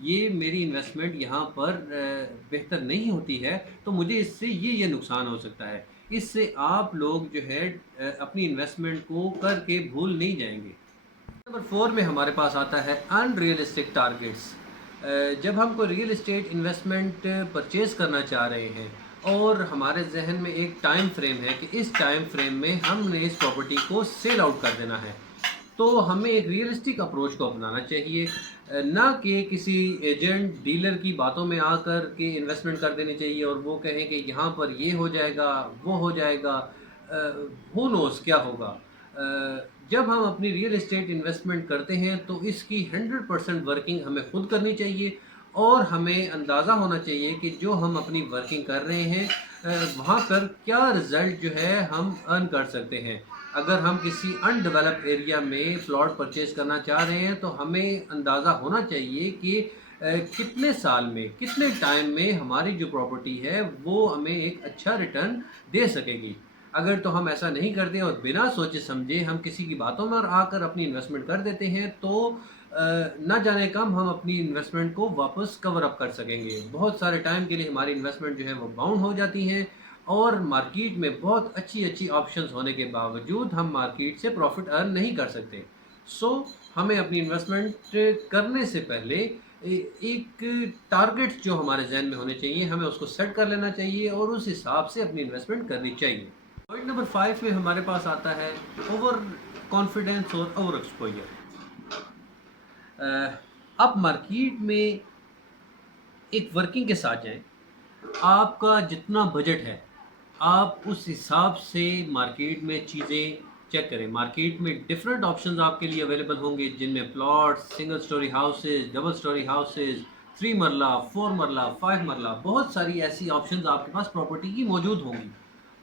یہ میری انویسٹمنٹ یہاں پر بہتر نہیں ہوتی ہے، تو مجھے اس سے یہ نقصان ہو سکتا ہے۔ اس سے آپ لوگ جو ہے اپنی انویسٹمنٹ کو کر کے بھول نہیں جائیں گے۔ نمبر 4 میں ہمارے پاس آتا ہے ان ریئلسٹک ٹارگیٹس۔ جب ہم کوئی ریئل اسٹیٹ انویسٹمنٹ پرچیز کرنا چاہ رہے ہیں اور ہمارے ذہن میں ایک ٹائم فریم ہے کہ اس ٹائم فریم میں ہم نے اس پراپرٹی کو سیل آؤٹ کر دینا ہے، تو ہمیں ایک ریئلسٹک اپروچ کو اپنانا چاہیے، نہ کہ کسی ایجنٹ ڈیلر کی باتوں میں آ کر کے انویسٹمنٹ کر دینی چاہیے اور وہ کہیں کہ یہاں پر یہ ہو جائے گا، وہ ہو جائے گا، ہو نوز کیا ہوگا۔ جب ہم اپنی ریئل اسٹیٹ انویسٹمنٹ کرتے ہیں تو اس کی 100% ورکنگ ہمیں خود کرنی چاہیے، اور ہمیں اندازہ ہونا چاہیے کہ جو ہم اپنی ورکنگ کر رہے ہیں وہاں پر کیا رزلٹ جو ہے ہم ارن کر سکتے ہیں۔ اگر ہم کسی ان ڈیولپ ایریا میں پلاٹ پرچیز کرنا چاہ رہے ہیں تو ہمیں اندازہ ہونا چاہیے کہ کتنے سال میں، کتنے ٹائم میں ہماری جو پراپرٹی ہے وہ ہمیں ایک اچھا ریٹرن دے سکے گی۔ اگر تو ہم ایسا نہیں کرتے اور بنا سوچے سمجھے ہم کسی کی باتوں میں آ کر اپنی انویسٹمنٹ کر دیتے ہیں تو نہ جانے کم ہم اپنی انویسٹمنٹ کو واپس کور اپ کر سکیں گے۔ بہت سارے ٹائم کے لیے ہماری انویسٹمنٹ جو ہے وہ باؤنڈ ہو جاتی ہیں، اور مارکیٹ میں بہت اچھی آپشنز ہونے کے باوجود ہم مارکیٹ سے پروفٹ ارن نہیں کر سکتے۔ ہمیں اپنی انویسٹمنٹ کرنے سے پہلے ایک ٹارگٹ جو ہمارے ذہن میں ہونے چاہیے، ہمیں اس کو سیٹ کر لینا چاہیے اور اس حساب سے اپنی انویسٹمنٹ کرنی چاہیے۔ پوائنٹ نمبر 5 میں ہمارے پاس آتا ہے اوور کانفیڈنس اور اوور ایکسپوجر۔ آپ مارکیٹ میں ایک ورکنگ کے ساتھ جائیں، آپ کا جتنا بجٹ ہے آپ اس حساب سے مارکیٹ میں چیزیں چیک کریں۔ مارکیٹ میں ڈفرینٹ آپشنز آپ کے لیے اویلیبل ہوں گے، جن میں plot, single story houses, double story houses, 3 مرلہ، 4 مرلہ، 5 مرلہ، بہت ساری ایسی آپشنز آپ کے پاس پراپرٹی کی موجود ہوں گی۔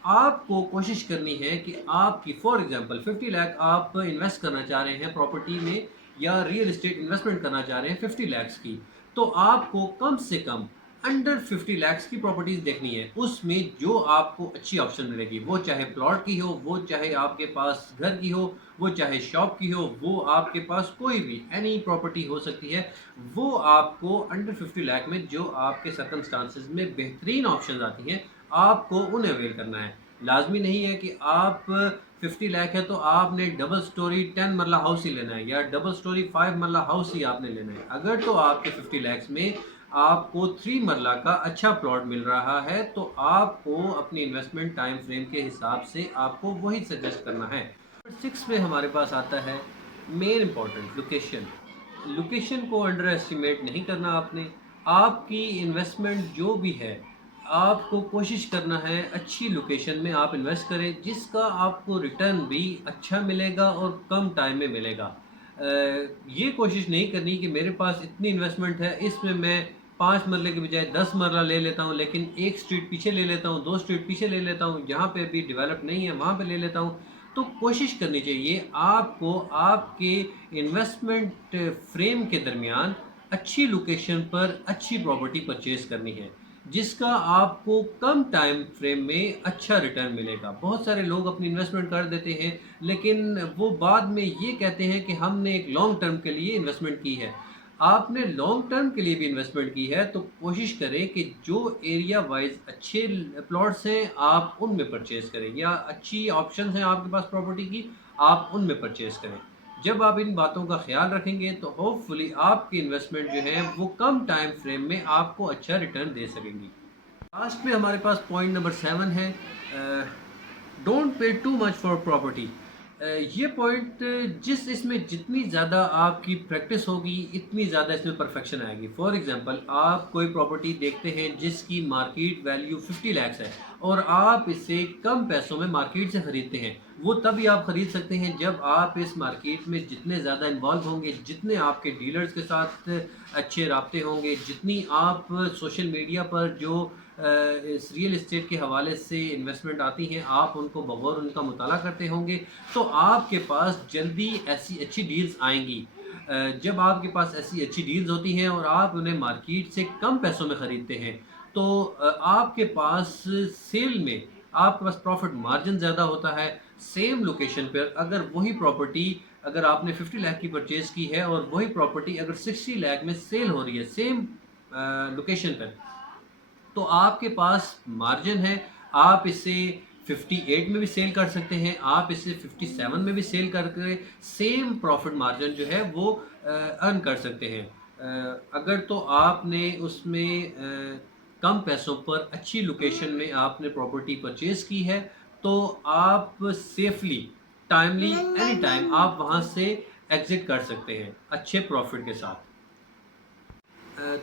آپ کو کوشش کرنی ہے کہ آپ کی فار ایگزامپل 50 لاکھ آپ انویسٹ کرنا چاہ رہے ہیں پراپرٹی میں، یا ریئل اسٹیٹ انویسٹمنٹ کرنا چاہ رہے ہیں 50 لاکھس کی، تو آپ کو کم سے کم انڈر 50 لاکھس کی پراپرٹیز دیکھنی ہے۔ اس میں جو آپ کو اچھی آپشن ملے گی، وہ چاہے پلاٹ کی ہو، وہ چاہے آپ کے پاس گھر کی ہو، وہ چاہے شاپ کی ہو، وہ آپ کے پاس کوئی بھی اینی پراپرٹی ہو سکتی ہے، وہ آپ کو انڈر 50 لاکھ میں جو آپ کے سرکمسٹانسز میں بہترین آپشنز آتی ہیں آپ کو انہیں اویل کرنا ہے۔ لازمی نہیں ہے کہ آپ 50 لاکھ ہے تو آپ نے ڈبل سٹوری 10 مرلہ ہاؤس ہی لینا ہے، یا ڈبل سٹوری 5 مرلہ ہاؤس ہی آپ نے لینا ہے۔ اگر تو آپ کے 50 لاکھس میں آپ کو 3 مرلہ کا اچھا پلاٹ مل رہا ہے تو آپ کو اپنی انویسٹمنٹ ٹائم فریم کے حساب سے آپ کو وہی سجیسٹ کرنا ہے۔ نمبر 6 میں ہمارے پاس آتا ہے مین امپورٹنٹ لوکیشن۔ لوکیشن کو انڈر ایسٹیمیٹ نہیں کرنا آپ نے۔ آپ کی انویسٹمنٹ جو بھی ہے آپ کو کوشش کرنا ہے اچھی لوکیشن میں آپ انویسٹ کریں، جس کا آپ کو ریٹرن بھی اچھا ملے گا اور کم ٹائم میں ملے گا۔ یہ کوشش نہیں کرنی کہ میرے پاس اتنی انویسٹمنٹ ہے، اس میں 5 مرلے کے بجائے 10 مرلہ لے لیتا ہوں، لیکن ایک سٹریٹ پیچھے لے لیتا ہوں، 2 سٹریٹ پیچھے لے لیتا ہوں، جہاں پہ ابھی ڈیولپ نہیں ہے وہاں پہ لے لیتا ہوں۔ تو کوشش کرنی چاہیے آپ کو آپ کے انویسٹمنٹ فریم کے درمیان اچھی لوکیشن پر اچھی پراپرٹی پرچیز کرنی ہے، جس کا آپ کو کم ٹائم فریم میں اچھا ریٹرن ملے گا۔ بہت سارے لوگ اپنی انویسٹمنٹ کر دیتے ہیں لیکن وہ بعد میں یہ کہتے ہیں کہ ہم نے ایک لانگ ٹرم کے لیے انویسٹمنٹ کی ہے۔ آپ نے لانگ ٹرم کے لیے بھی انویسٹمنٹ کی ہے تو کوشش کریں کہ جو ایریا وائز اچھے پلاٹس ہیں آپ ان میں پرچیز کریں، یا اچھی آپشنز ہیں آپ کے پاس پراپرٹی کی آپ ان میں پرچیز کریں۔ جب آپ ان باتوں کا خیال رکھیں گے تو ہوپ فلی آپ کی انویسٹمنٹ جو ہے وہ کم ٹائم فریم میں آپ کو اچھا ریٹرن دے سکیں گی۔ لاسٹ میں ہمارے پاس پوائنٹ نمبر 7 ہے don't pay too much for property. یہ پوائنٹ اس میں جتنی زیادہ آپ کی پریکٹس ہوگی اتنی زیادہ اس میں پرفیکشن آئے گی۔ فار ایگزامپل آپ کوئی پراپرٹی دیکھتے ہیں جس کی مارکیٹ ویلیو 50 لاکھس ہے اور آپ اسے کم پیسوں میں مارکیٹ سے خریدتے ہیں، وہ تبھی آپ خرید سکتے ہیں جب آپ اس مارکیٹ میں جتنے زیادہ انوالو ہوں گے، جتنے آپ کے ڈیلرز کے ساتھ اچھے رابطے ہوں گے، جتنی آپ سوشل میڈیا پر جو اس ریئل اسٹیٹ کے حوالے سے انویسٹمنٹ آتی ہیں آپ ان کو بغور ان کا مطالعہ کرتے ہوں گے، تو آپ کے پاس جلدی ایسی اچھی ڈیلز آئیں گی۔ جب آپ کے پاس ایسی اچھی ڈیلز ہوتی ہیں اور آپ انہیں مارکیٹ سے کم پیسوں میں خریدتے ہیں تو آپ کے پاس سیل میں آپ کے پاس پروفٹ مارجن زیادہ ہوتا ہے. سیم لوکیشن پر اگر وہی پراپرٹی اگر آپ نے 50 لاکھ کی پرچیز کی ہے اور وہی پراپرٹی اگر 60 لاکھ میں سیل ہو رہی ہے سیم لوکیشن پر، تو آپ کے پاس مارجن ہے. آپ اسے 58 میں بھی سیل کر سکتے ہیں، آپ اسے 57 میں بھی سیل کر کے سیم پروفٹ مارجن جو ہے وہ ارن کر سکتے ہیں. اگر تو آپ نے اس میں کم پیسوں پر اچھی لوکیشن میں آپ نے پراپرٹی پرچیز کی ہے تو آپ سیفلی ٹائملی اینی ٹائم آپ وہاں سے ایگزٹ کر سکتے ہیں اچھے پروفٹ کے ساتھ.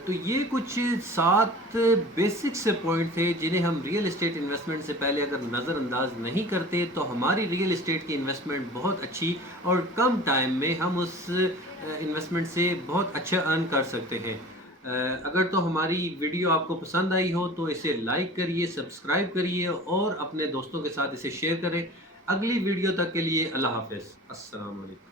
تو یہ کچھ 7 بیسک سے پوائنٹ تھے جنہیں ہم ریئل اسٹیٹ انویسٹمنٹ سے پہلے اگر نظر انداز نہیں کرتے تو ہماری ریئل اسٹیٹ کی انویسٹمنٹ بہت اچھی اور کم ٹائم میں ہم اس انویسٹمنٹ سے بہت اچھا ارن کر سکتے ہیں. اگر تو ہماری ویڈیو آپ کو پسند آئی ہو تو اسے لائک کریے، سبسکرائب کریے اور اپنے دوستوں کے ساتھ اسے شیئر کریں. اگلی ویڈیو تک کے لیے اللہ حافظ. السلام علیکم.